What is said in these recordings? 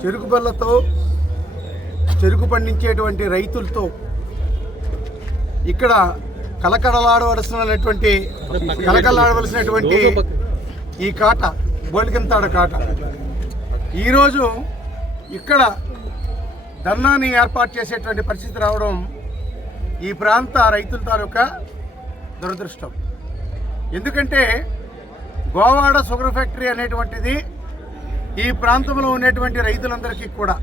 చెరుకు బెల్లతో చెరుకు పండించేటువంటి రైతులతో ఇక్కడ కలకలాడవలసినటువంటి ఈ కాట బోలికంతాడ కాట ఈరోజు ఇక్కడ ధర్నాని ఏర్పాటు చేసేటువంటి పరిస్థితి రావడం ఈ ప్రాంత రైతుల తాలూకా దురదృష్టం. ఎందుకంటే గోవాడ షుగర్ ఫ్యాక్టరీ అనేటువంటిది ఈ ప్రాంతంలో ఉన్నటువంటి రైతులందరికీ కూడా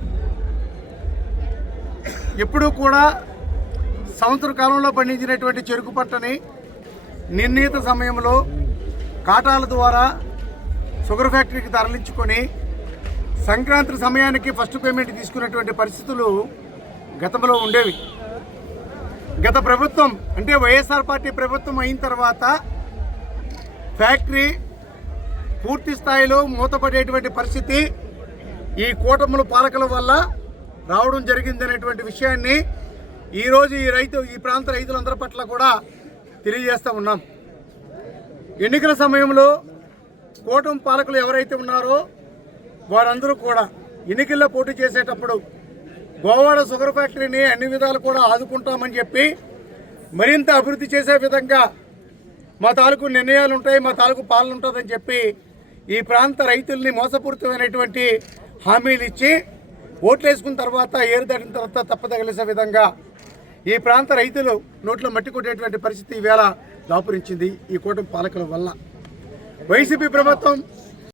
ఎప్పుడూ కూడా సంవత్సర కాలంలో పండించినటువంటి చెరుకు పంటని నిర్ణీత సమయంలో కాటాల ద్వారా షుగర్ ఫ్యాక్టరీకి తరలించుకొని సంక్రాంతి సమయానికి ఫస్ట్ పేమెంట్ తీసుకున్నటువంటి పరిస్థితులు గతంలో ఉండేవి. గత ప్రభుత్వం అంటే వైఎస్ఆర్ పార్టీ ప్రభుత్వం అయిన తర్వాత ఫ్యాక్టరీ పూర్తి స్థాయిలో మూతపడేటువంటి పరిస్థితి ఈ కూటముల పాలకుల వల్ల రావడం జరిగిందనేటువంటి విషయాన్ని ఈరోజు ఈ ప్రాంత రైతులందరి పట్ల కూడా తెలియజేస్తూ ఉన్నాం. ఎన్నికల సమయంలో కూటమి పాలకులు ఎవరైతే ఉన్నారో వారందరూ కూడా ఎన్నికల్లో పోటీ చేసేటప్పుడు గోవాడ షుగర్ ఫ్యాక్టరీని అన్ని విధాలు కూడా ఆదుకుంటామని చెప్పి మరింత అభివృద్ధి చేసే విధంగా మా తాలూకు నిర్ణయాలు ఉంటాయి, మా తాలూకు పాలన ఉంటుందని చెప్పి ఈ ప్రాంత రైతుల్ని మోసపూరితమైనటువంటి హామీలు ఇచ్చి ఓట్లు వేసుకున్న తర్వాత ఏరు దాటిన తర్వాత తప్పదగిలేసే విధంగా ఈ ప్రాంత రైతులు నోట్లో మట్టి కొట్టేటువంటి పరిస్థితి ఈవేళ దాపురించింది ఈ కూటమి పాలకుల వల్ల. వైసీపీ ప్రభుత్వం